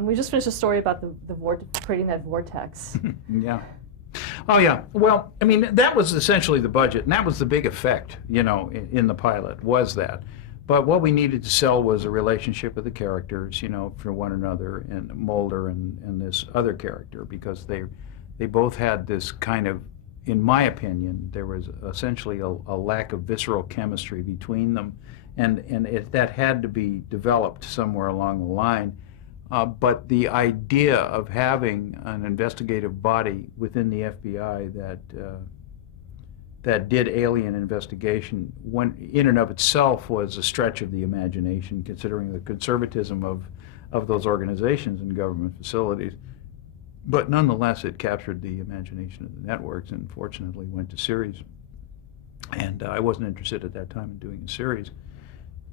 We just finished a story about creating that vortex. Yeah. Oh, yeah. Well, I mean, that was essentially the budget, and that was the big effect, in the pilot, was that. But what we needed to sell was a relationship of the characters, for one another, and Mulder and this other character, because they both had this kind of, in my opinion, there was essentially a lack of visceral chemistry between them, and that had to be developed somewhere along the line. But the idea of having an investigative body within the FBI that did alien investigation, in and of itself was a stretch of the imagination, considering the conservatism of those organizations and government facilities. But nonetheless, it captured the imagination of the networks, and fortunately went to series. And I wasn't interested at that time in doing a series,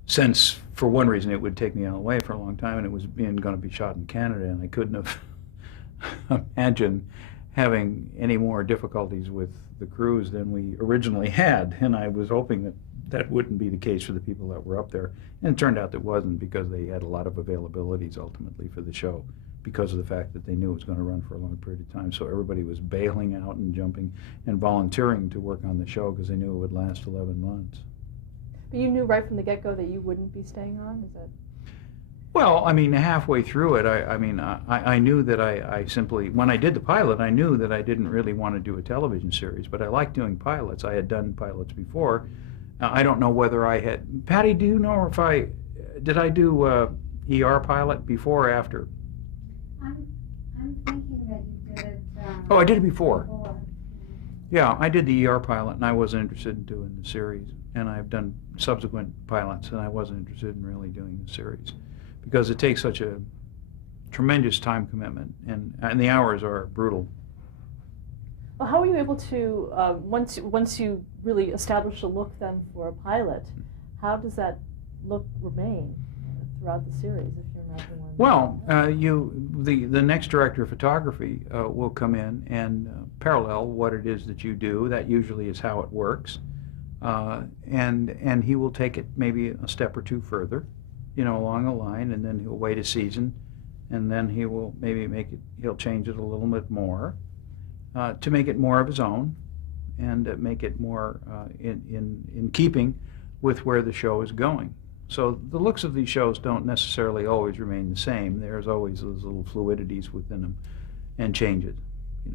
since, for one reason, it would take me away for a long time, and it was going to be shot in Canada, and I couldn't have imagined having any more difficulties with the crews than we originally had, and I was hoping that that wouldn't be the case for the people that were up there. And it turned out that wasn't, because they had a lot of availabilities ultimately for the show, because of the fact that they knew it was going to run for a long period of time. So everybody was bailing out and jumping and volunteering to work on the show because they knew it would last 11 months. But you knew right from the get-go that you wouldn't be staying on? Is that? Well, I mean, halfway through it, I knew that I simply, when I did the pilot, I knew that I didn't really want to do a television series, but I liked doing pilots. I had done pilots before. I don't know whether I had, Patty, do you know if did I do ER pilot before or after? I'm thinking that you did it. Oh, I did it before. Yeah, I did the ER pilot, and I wasn't interested in doing the series. And I've done subsequent pilots, and I wasn't interested in really doing the series, because it takes such a tremendous time commitment, and the hours are brutal. Well, how were you able to, once you really establish a look then for a pilot, how does that look remain throughout the series, if you're not the one? Well, the next director of photography will come in and parallel what it is that you do. That usually is how it works. And he will take it maybe a step or two further, along the line, and then he'll wait a season, and then he will maybe he'll change it a little bit more to make it more of his own, and make it more in keeping with where the show is going. So the looks of these shows don't necessarily always remain the same. There's always those little fluidities within them and changes.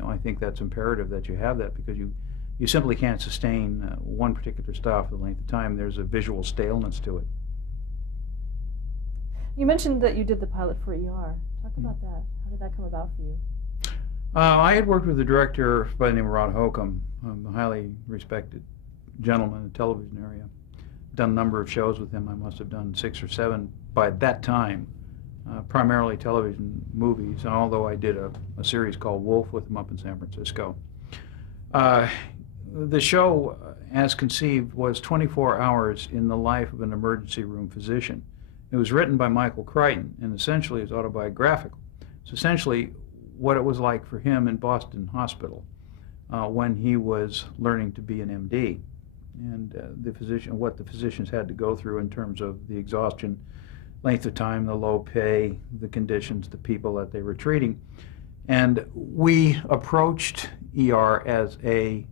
I think that's imperative that you have that, because you simply can't sustain one particular style for the length of time. There's a visual staleness to it. You mentioned that you did the pilot for ER. Talk about that. How did that come about for you? I had worked with a director by the name of Rod Holcomb, a highly respected gentleman in the television area. Done a number of shows with him. I must have done 6 or 7 by that time, primarily television movies, and although I did a series called Wolf with him up in San Francisco. The show, as conceived, was 24 hours in the life of an emergency room physician. It was written by Michael Crichton, and essentially is autobiographical. It's essentially what it was like for him in Boston Hospital when he was learning to be an MD, and what the physicians had to go through in terms of the exhaustion, length of time, the low pay, the conditions, the people that they were treating. And we approached ER as a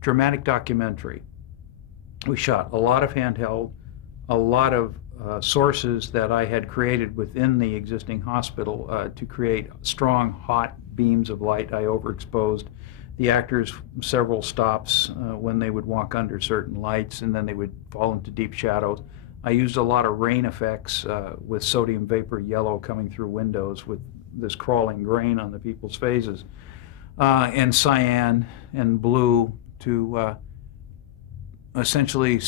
dramatic documentary. We shot a lot of handheld, a lot of sources that I had created within the existing hospital to create strong, hot beams of light. I overexposed the actors several stops when they would walk under certain lights, and then they would fall into deep shadows. I used a lot of rain effects with sodium vapor yellow coming through windows with this crawling grain on the people's faces, and cyan and blue to essentially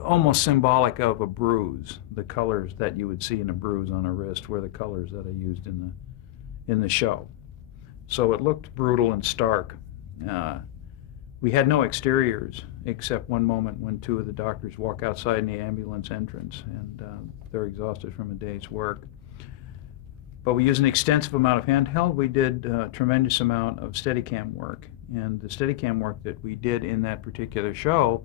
almost symbolic of a bruise. The colors that you would see in a bruise on a wrist were the colors that I used in the show. So it looked brutal and stark. We had no exteriors except one moment when 2 of the doctors walk outside in the ambulance entrance, and they're exhausted from a day's work. But we used an extensive amount of handheld. We did a tremendous amount of Steadicam work, and the Steadicam work that we did in that particular show,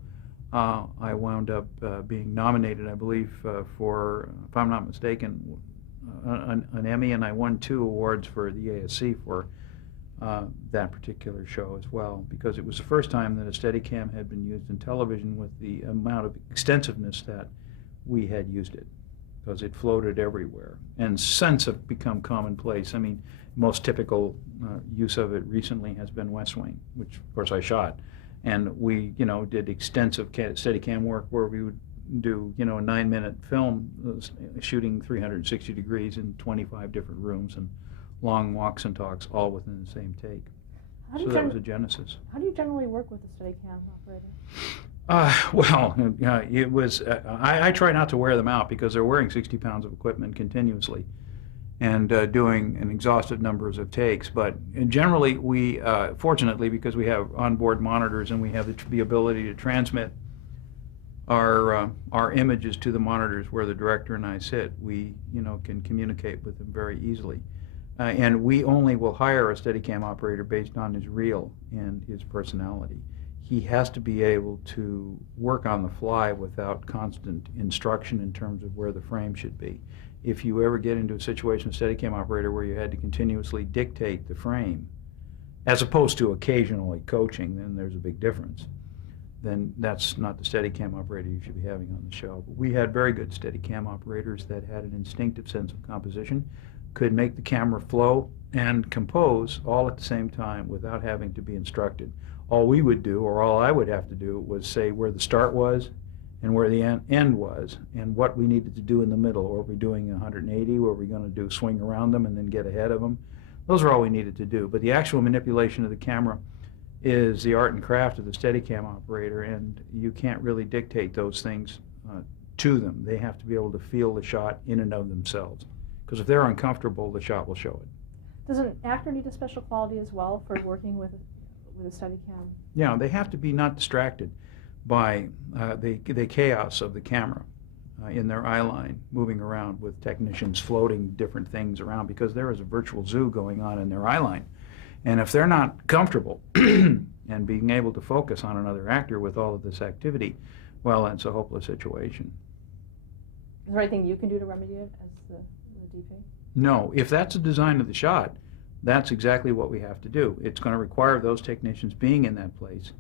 I wound up being nominated, I believe, for, if I'm not mistaken, an Emmy, and I won 2 awards for the ASC for that particular show as well, because it was the first time that a Steadicam had been used in television with the amount of extensiveness that we had used it, because it floated everywhere. And since have become commonplace. I mean, most typical use of it recently has been West Wing, which of course I shot. And we, did extensive Steadicam work where we would do, a 9-minute film shooting 360 degrees in 25 different rooms and long walks and talks all within the same take. So that was a genesis. How do you generally work with a Steadicam operator? It was, I try not to wear them out because they're wearing 60 pounds of equipment continuously and doing an exhaustive numbers of takes. But generally, we, fortunately, because we have onboard monitors and we have the ability to transmit our images to the monitors where the director and I sit, we, can communicate with them very easily. And we only will hire a Steadicam operator based on his reel and his personality. He has to be able to work on the fly without constant instruction in terms of where the frame should be. If you ever get into a situation with Steadicam operator where you had to continuously dictate the frame, as opposed to occasionally coaching, then there's a big difference. Then that's not the Steadicam operator you should be having on the show. But we had very good Steadicam operators that had an instinctive sense of composition, could make the camera flow and compose all at the same time without having to be instructed. All we would do, or all I would have to do, was say where the start was and where the end was and what we needed to do in the middle. Were we doing 180? Were we going to do swing around them and then get ahead of them? Those are all we needed to do. But the actual manipulation of the camera is the art and craft of the Steadicam operator, and you can't really dictate those things to them. They have to be able to feel the shot in and of themselves. Because if they're uncomfortable, the shot will show it. Does an actor need a special quality as well for working with a Steadicam? Yeah, they have to be not distracted by the chaos of the camera in their eye line, moving around with technicians floating different things around, because there is a virtual zoo going on in their eye line. And if they're not comfortable and being able to focus on another actor with all of this activity, well, that's a hopeless situation. Is there anything you can do to remedy it as the DP? No, if that's the design of the shot, that's exactly what we have to do. It's going to require those technicians being in that place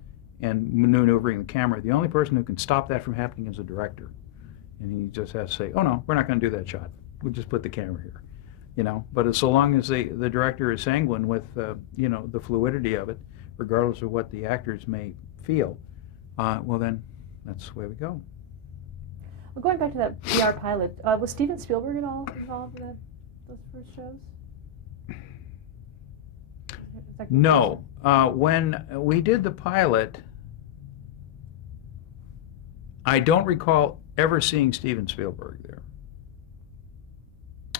and maneuvering the camera. The only person who can stop that from happening is the director. And he just has to say, oh no, we're not going to do that shot. We'll just put the camera here. But so long as the director is sanguine with, the fluidity of it, regardless of what the actors may feel, well then, that's the way we go. Well, going back to that VR pilot, was Steven Spielberg at all involved in those first shows? No. When we did the pilot, I don't recall ever seeing Steven Spielberg there.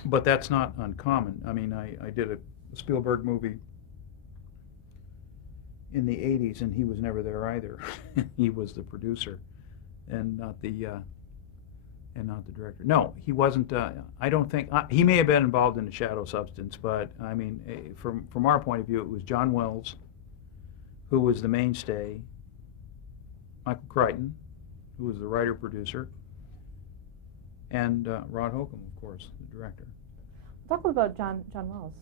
But that's not uncommon. I mean, I did a Spielberg movie in the 80s, and he was never there either. He was the producer and not the director. No, he wasn't. I don't think he may have been involved in the shadow substance, but I mean, from our point of view, it was John Wells who was the mainstay, Michael Crichton, who was the writer-producer, and Rod Holcomb, of course, the director. Talk about John Wells.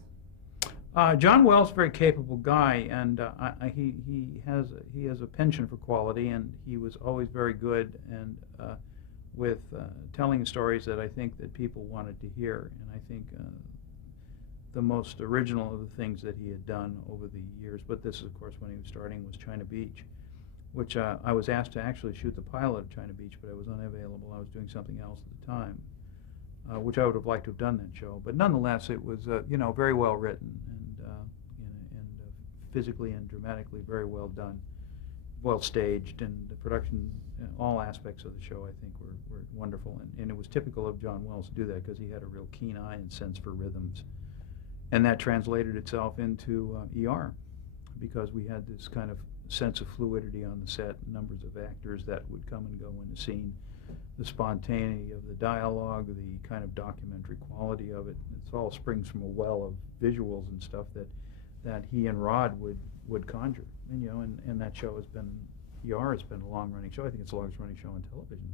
John Wells is a very capable guy, and he has a penchant for quality, and he was always very good and with telling stories that I think that people wanted to hear. And I think the most original of the things that he had done over the years, but this is of course when he was starting, was China Beach, which I was asked to actually shoot the pilot of China Beach, but I was unavailable. I was doing something else at the time, which I would have liked to have done that show. But nonetheless, it was very well written and physically and dramatically very well done, well staged, and the production, all aspects of the show I think were wonderful. And it was typical of John Wells to do that because he had a real keen eye and sense for rhythms. And that translated itself into ER, because we had this kind of sense of fluidity on the set, numbers of actors that would come and go in the scene, the spontaneity of the dialogue, the kind of documentary quality of it. It all springs from a well of visuals and stuff that he and Rod would conjure. And that show has been, ER has been a long-running show. I think it's the longest-running show on television.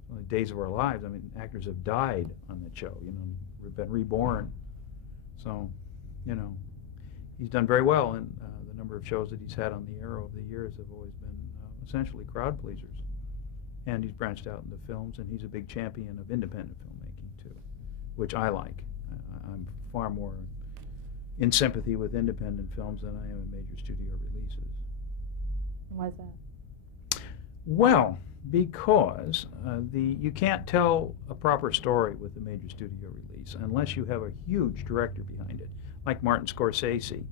It's only Days of Our Lives. I mean, actors have died on that show. been reborn. So, you know, he's done very well, and the number of shows that he's had on the air over the years have always been essentially crowd pleasers. And he's branched out into films, and he's a big champion of independent filmmaking too, which I like. I'm far more in sympathy with independent films than I am in major studio releases. Why is that? Well, because you can't tell a proper story with a major studio release unless you have a huge director behind it, like Martin Scorsese,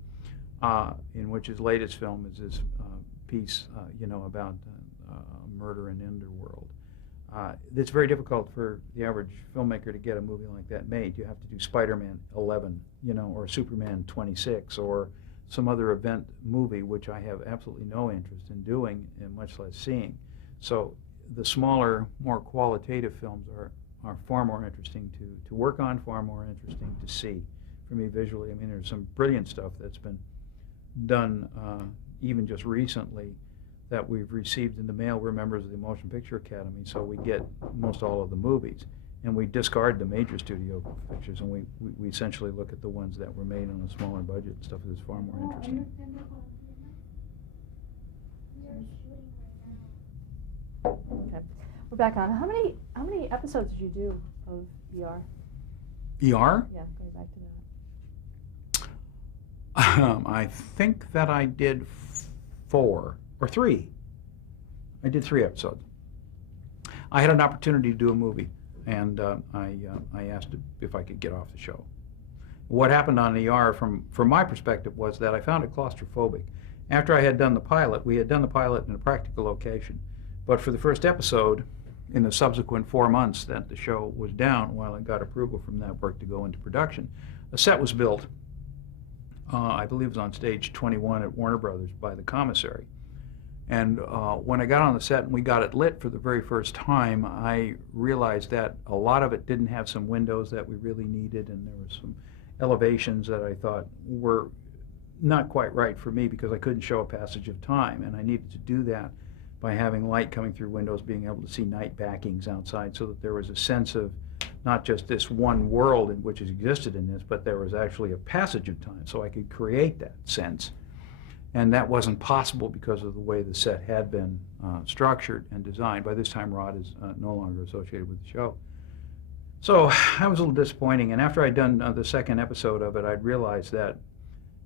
in which his latest film is this piece, about murder in Underworld. It's very difficult for the average filmmaker to get a movie like that made. You have to do Spider-Man 11, or Superman 26, or some other event movie, which I have absolutely no interest in doing, and much less seeing. So the smaller, more qualitative films are far more interesting to work on, far more interesting to see for me visually. I mean, there's some brilliant stuff that's been done even just recently that we've received in the mail. We're members of the Motion Picture Academy, so we get most all of the movies. And we discard the major studio pictures, and we essentially look at the ones that were made on a smaller budget and stuff that's far more interesting. Okay, we're back on. How many episodes did you do of ER? ER? Yeah, going back to that. I think that I did 4 or 3. I did 3 episodes. I had an opportunity to do a movie, and I asked if I could get off the show. What happened on ER, from my perspective, was that I found it claustrophobic. After I had done the pilot, we had done the pilot in a practical location, but for the first episode, in the subsequent 4 months that the show was down, while I got approval from that work to go into production, a set was built. I believe it was on stage 21 at Warner Brothers by the commissary. And when I got on the set and we got it lit for the very first time, I realized that a lot of it didn't have some windows that we really needed, and there were some elevations that I thought were not quite right for me because I couldn't show a passage of time, and I needed to do that by having light coming through windows, being able to see night backings outside, so that there was a sense of not just this one world in which existed in this, but there was actually a passage of time, so I could create that sense. And that wasn't possible because of the way the set had been structured and designed. By this time, Rod is no longer associated with the show. So that was a little disappointing, and after I'd done the second episode of it, I'd realized that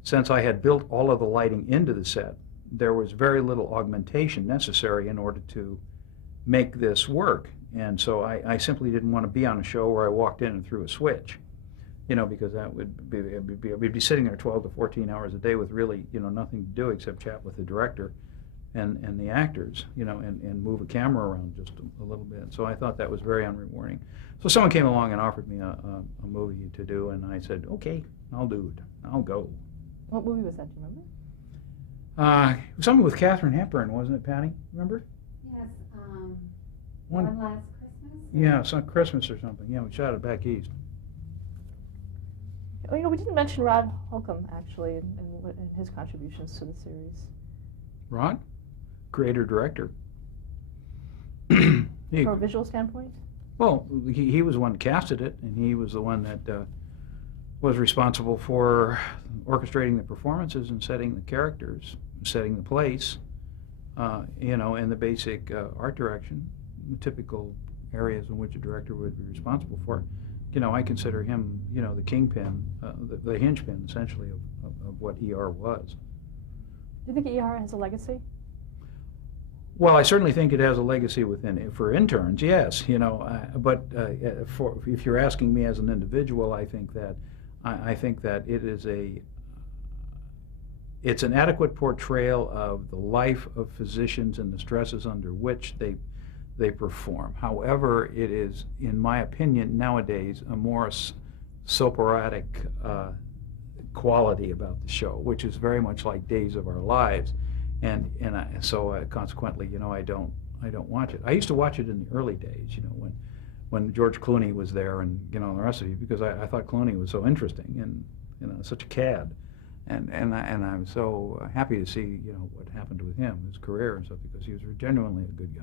since I had built all of the lighting into the set, there was very little augmentation necessary in order to make this work. And so I simply didn't want to be on a show where I walked in and threw a switch, because that we'd be sitting there 12 to 14 hours a day with really, nothing to do except chat with the director and the actors, and move a camera around just a little bit. So I thought that was very unrewarding. So someone came along and offered me a movie to do, and I said, okay, I'll do it. I'll go. What movie was that? Do you remember? It was something with Katharine Hepburn, wasn't it, Patty? Remember? Yes, One Last Christmas? Yeah, some Christmas or something. Yeah, we shot it back east. We didn't mention Rod Holcomb, actually, in his contributions to the series. Rod? Creator-director. From a visual standpoint? Well, he was the one that casted it, and he was the one that was responsible for orchestrating the performances and setting the characters, setting the place, and the basic art direction, the typical areas in which a director would be responsible for. I consider him, the kingpin, the hinge-pin, essentially, of what ER was. Do you think ER has a legacy? Well, I certainly think it has a legacy within it. For interns, yes, but if you're asking me as an individual, I think that it is it's an adequate portrayal of the life of physicians and the stresses under which they perform. However, it is, in my opinion, nowadays a more soporific quality about the show, which is very much like Days of Our Lives, so consequently, I don't watch it. I used to watch it in the early days, when George Clooney was there and the rest of it, because I thought Clooney was so interesting and such a cad, and I'm so happy to see what happened with him, his career and stuff, because he was genuinely a good guy.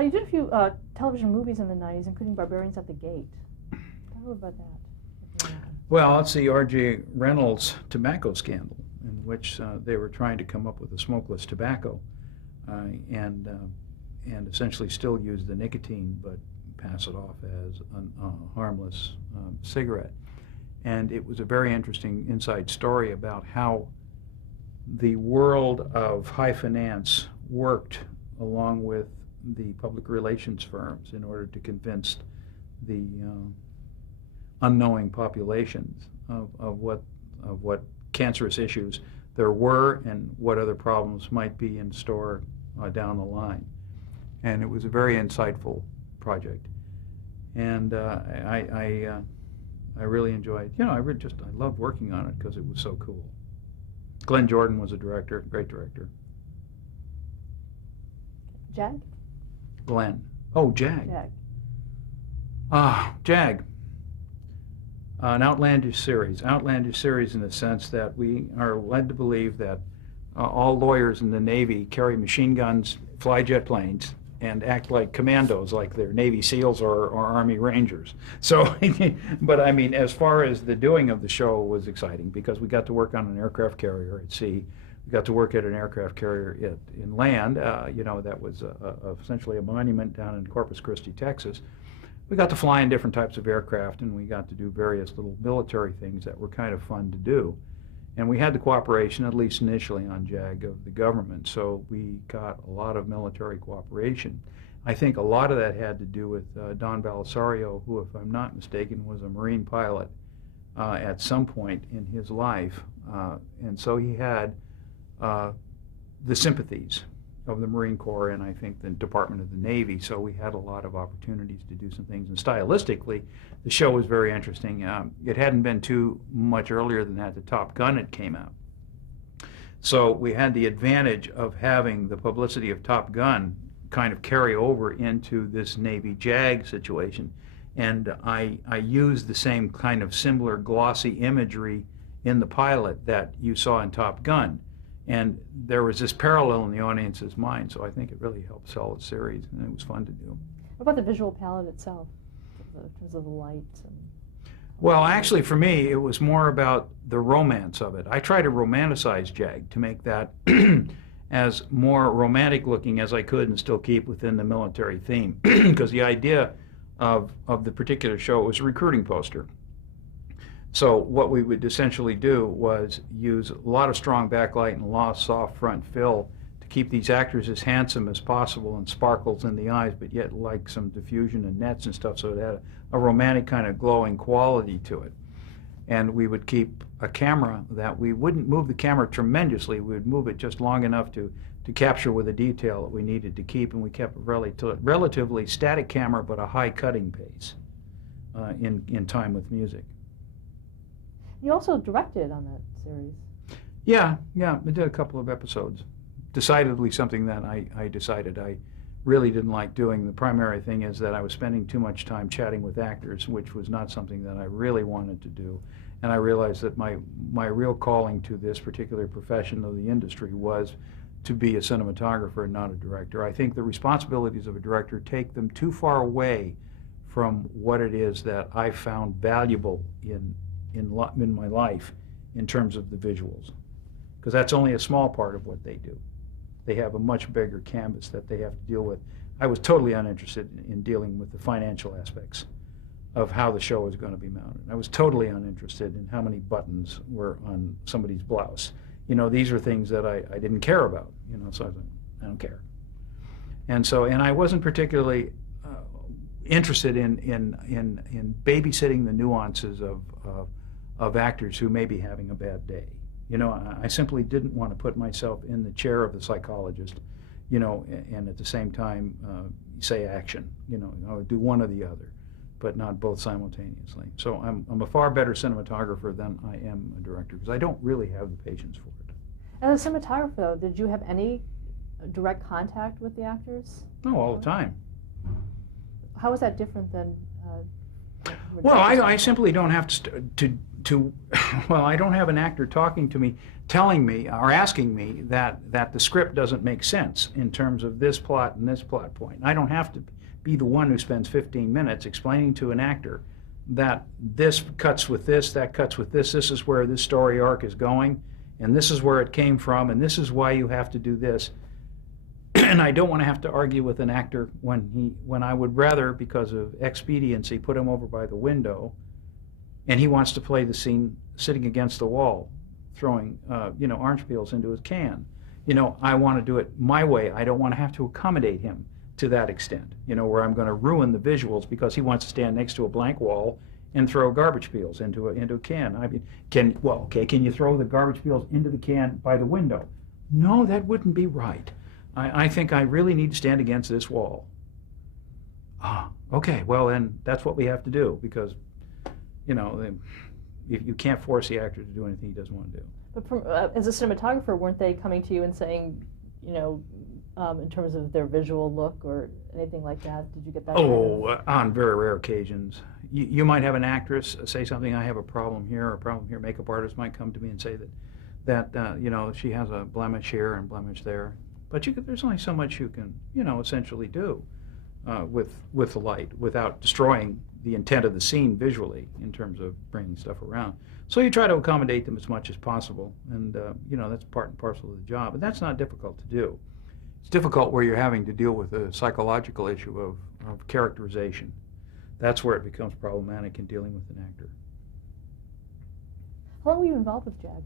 You did a few television movies in the 90s, including Barbarians at the Gate. Tell about that. Well, it's the R.J. Reynolds tobacco scandal, in which they were trying to come up with a smokeless tobacco and essentially still use the nicotine but pass it off as a harmless cigarette. And it was a very interesting inside story about how the world of high finance worked along with the public relations firms in order to convince the unknowing populations of what cancerous issues there were and what other problems might be in store down the line. And it was a very insightful project. And I really enjoyed, I loved working on it because it was so cool. Glenn Jordan was a director, great director. Jag? Glenn. Oh, Jag. Jag. Jag. An outlandish series. Outlandish series in the sense that we are led to believe that all lawyers in the Navy carry machine guns, fly jet planes, and act like commandos, like they're Navy SEALs or Army Rangers. So, but I mean, as far as the doing of the show was exciting because we got to work on an aircraft carrier at sea. We got to work at an aircraft carrier in land, that was essentially a monument down in Corpus Christi, Texas. We got to fly in different types of aircraft, and we got to do various little military things that were kind of fun to do. And we had the cooperation, at least initially on JAG, of the government, so we got a lot of military cooperation. I think a lot of that had to do with Don Belisario, who, if I'm not mistaken, was a Marine pilot at some point in his life. And so he had the sympathies of the Marine Corps and I think the Department of the Navy, so we had a lot of opportunities to do some things. And stylistically, the show was very interesting. It hadn't been too much earlier than that. The Top Gun had came out. So we had the advantage of having the publicity of Top Gun kind of carry over into this Navy JAG situation. And I used the same kind of similar glossy imagery in the pilot that you saw in Top Gun. And there was this parallel in the audience's mind, so I think it really helped sell the series, and it was fun to do. What about the visual palette itself, in terms of the lights? Well, actually, for me, it was more about the romance of it. I try to romanticize JAG to make that as more romantic looking as I could and still keep within the military theme, because the idea of the particular show was a recruiting poster. So what we would essentially do was use a lot of strong backlight and a lot of soft front fill to keep these actors as handsome as possible and sparkles in the eyes, but yet like some diffusion and nets and stuff, so it had a romantic kind of glowing quality to it. And we would keep a camera that we wouldn't move the camera tremendously. We would move it just long enough to capture with the detail that we needed to keep, and we kept a relatively static camera but a high cutting pace in time with music. You also directed on that series. Yeah, I did a couple of episodes. Decidedly something that I decided I really didn't like doing. The primary thing is that I was spending too much time chatting with actors, which was not something that I really wanted to do. And I realized that my real calling to this particular profession of the industry was to be a cinematographer and not a director. I think the responsibilities of a director take them too far away from what it is that I found valuable in my life in terms of the visuals, because that's only a small part of what they do. They have a much bigger canvas that they have to deal with. I was totally uninterested in dealing with the financial aspects of how the show was going to be mounted. I was totally uninterested in how many buttons were on somebody's blouse. These are things that I didn't care about, so I was like, I don't care. And I wasn't particularly interested in babysitting the nuances of actors who may be having a bad day. I simply didn't want to put myself in the chair of the psychologist, and at the same time say action. I would do one or the other, but not both simultaneously. So I'm a far better cinematographer than I am a director, because I don't really have the patience for it. As a cinematographer, though, did you have any direct contact with the actors? No, all the time. How is that different than? Well, I simply don't have well, I don't have an actor talking to me, telling me or asking me that the script doesn't make sense in terms of this plot and this plot point. I don't have to be the one who spends 15 minutes explaining to an actor that this cuts with this, that cuts with this is where this story arc is going, and this is where it came from, and this is why you have to do this. And I don't want to have to argue with an actor when I would rather, because of expediency, put him over by the window, and he wants to play the scene sitting against the wall, throwing orange peels into his can. I want to do it my way. I don't want to have to accommodate him to that extent, where I'm going to ruin the visuals because he wants to stand next to a blank wall and throw garbage peels into a can. I mean, can you throw the garbage peels into the can by the window? No, that wouldn't be right. I think I really need to stand against this wall. Okay, well then that's what we have to do, because you can't force the actor to do anything he doesn't want to do. But from, as a cinematographer, weren't they coming to you and saying, in terms of their visual look or anything like that? Did you get that? On very rare occasions. You might have an actress say something, I have a problem here or a problem here. Makeup artist might come to me and say that she has a blemish here and blemish there. But there's only so much you can, essentially do with the light without destroying the intent of the scene visually in terms of bringing stuff around. So you try to accommodate them as much as possible, and that's part and parcel of the job. And that's not difficult to do. It's difficult where you're having to deal with a psychological issue of characterization. That's where it becomes problematic in dealing with an actor. How long were you involved with JAG?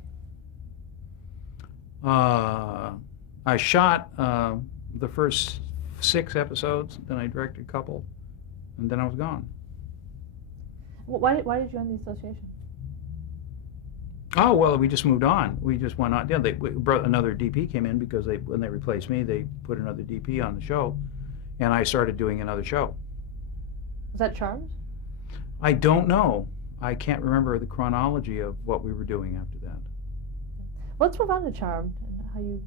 I shot the first 6 episodes, then I directed a couple, and then I was gone. Why did you end the association? Oh, well, we just moved on. We just went on. Another DP came in because when they replaced me, they put another DP on the show, and I started doing another show. Was that Charmed? I don't know. I can't remember the chronology of what we were doing after that. Let's move on to Charmed and how you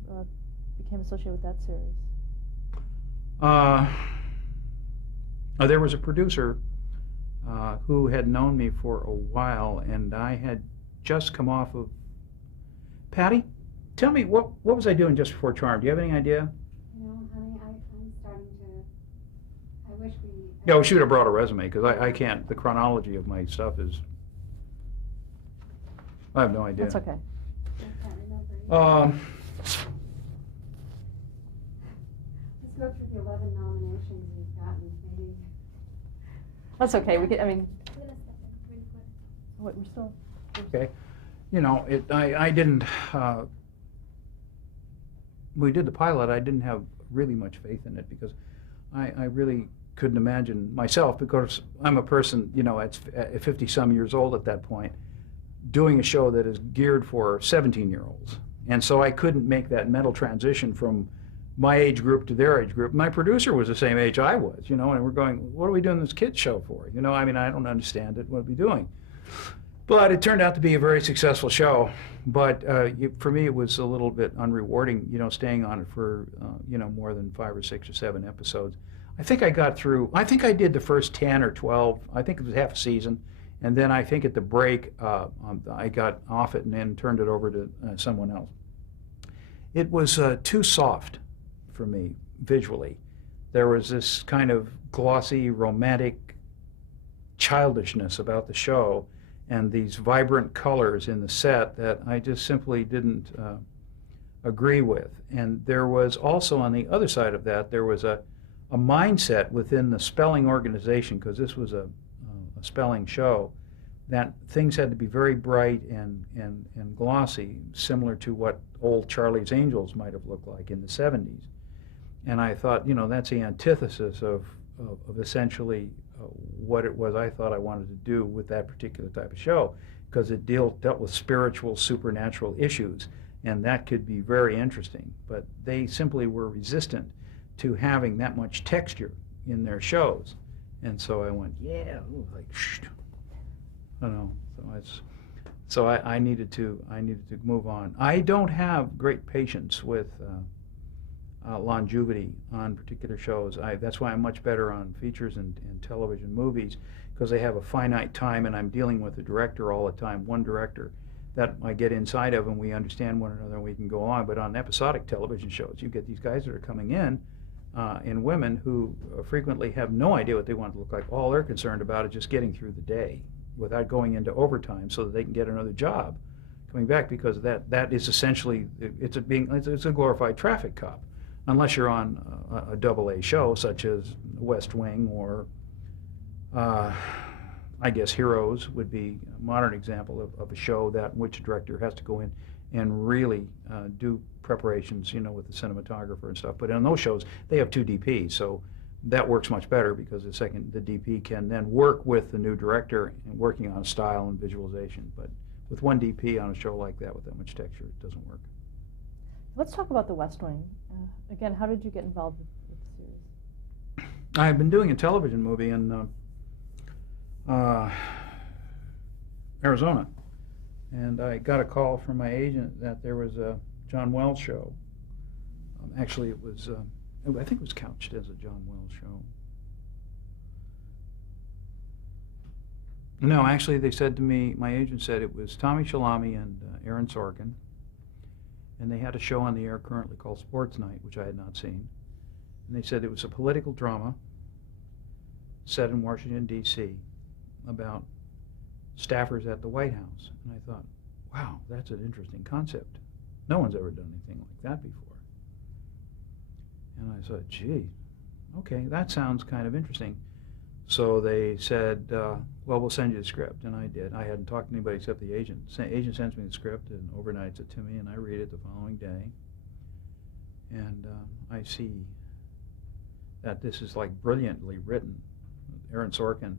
became associated with that series. There was a producer who had known me for a while, and I had just come off of... Patty, tell me, what was I doing just before Charmed? Do you have any idea? No, honey, I'm starting to... I wish we... Yeah, we should have brought a resume, because I can't. The chronology of my stuff is... I have no idea. That's okay. I can't remember. Let's go through the 11 nominations you've gotten, maybe. That's okay. We could. I mean, Wait a second, really quick. wait, we're still. Okay. I didn't... we did the pilot. I didn't have really much faith in it, because I really couldn't imagine myself, because I'm a person, at 50-some years old at that point, doing a show that is geared for 17-year-olds. And so I couldn't make that mental transition from my age group to their age group. My producer was the same age I was, and we're going, what are we doing this kids show for? I don't understand it. What are we doing? But it turned out to be a very successful show. But for me, it was a little bit unrewarding, staying on it for, more than 5 or 6 or 7 episodes. I think I did the first 10 or 12. I think it was half a season. And then I think at the break, I got off it and then turned it over to someone else. It was too soft for me visually. There was this kind of glossy, romantic childishness about the show and these vibrant colors in the set that I just simply didn't agree with. And there was also, on the other side of that, there was a mindset within the spelling organization, because this was a spelling show, that things had to be very bright and glossy, similar to what old Charlie's Angels might have looked like in the 70s. And I thought, that's the antithesis of essentially what it was I thought I wanted to do with that particular type of show, because it dealt with spiritual, supernatural issues, and that could be very interesting. But they simply were resistant to having that much texture in their shows. And so I went, So I needed to move on. I don't have great patience with longevity on particular shows. That's why I'm much better on features and television movies, because they have a finite time, and I'm dealing with a director all the time, one director that I get inside of, and we understand one another and we can go on. But on episodic television shows, you get these guys that are coming in in women who frequently have no idea what they want to look like. All they're concerned about is just getting through the day without going into overtime so that they can get another job coming back, because that is essentially, it's a glorified traffic cop, unless you're on a double A show such as West Wing or I guess Heroes would be a modern example of a show that in which a director has to go in and really do preparations, you know, with the cinematographer and stuff. But in those shows, they have two DPs, so that works much better because the DP can then work with the new director and working on style and visualization. But with one DP on a show like that with that much texture, it doesn't work. Let's talk about the West Wing. Again, how did you get involved with the series? I've been doing a television movie in Arizona, and I got a call from my agent that there was a John Wells show. Actually, it was, I think it was couched as a John Wells show. No, actually, they said to me, my agent said it was Tommy Shalami and Aaron Sorkin, and they had a show on the air currently called Sports Night, which I had not seen. And they said it was a political drama set in Washington, D.C., about staffers at the White House. And I thought, wow, that's an interesting concept. No one's ever done anything like that before. And I thought, gee, okay, that sounds kind of interesting. So they said, well, we'll send you the script, and I did. I hadn't talked to anybody except the agent. The agent sends me the script and overnights it to me, and I read it the following day. And I see that this is like brilliantly written. Aaron Sorkin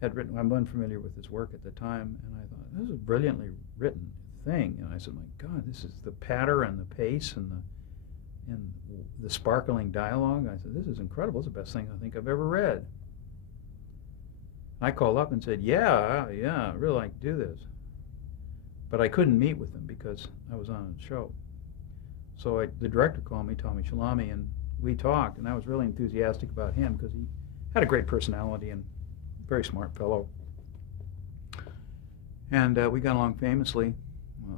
had written, I'm unfamiliar with his work at the time, and I thought, this is a brilliantly written thing. And I said, my God, this is the patter and the pace and the sparkling dialogue. I said, this is incredible. It's the best thing I think I've ever read. I called up and said, yeah, I really like to do this. But I couldn't meet with them because I was on a show. So the director called me, Tommy Shalami, and we talked, and I was really enthusiastic about him because he had a great personality and very smart fellow. And we got along famously,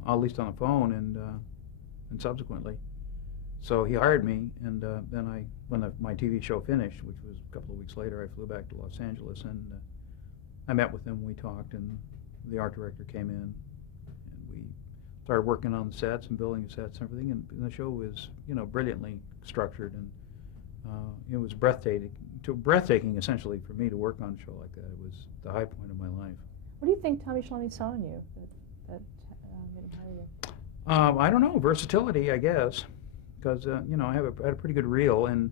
at least on the phone and subsequently. So he hired me, and then when my TV show finished, which was a couple of weeks later, I flew back to Los Angeles, and I met with him, we talked, and the art director came in, and we started working on the sets and building the sets and everything, and the show was, you know, brilliantly structured, and it was breathtaking essentially for me to work on a show like that. It was the high point of my life. What do you think Tommy Shalami saw in you that made him hire you? I don't know, versatility, I guess, because you know, I had a pretty good reel, and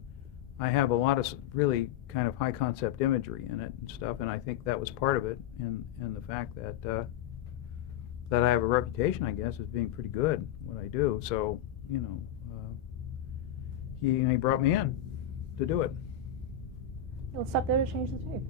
I have a lot of really kind of high concept imagery in it and stuff, and I think that was part of it, and the fact that that I have a reputation, I guess, as being pretty good at what I do. So, you know, he brought me in to do it. Let's stop there to change the tape.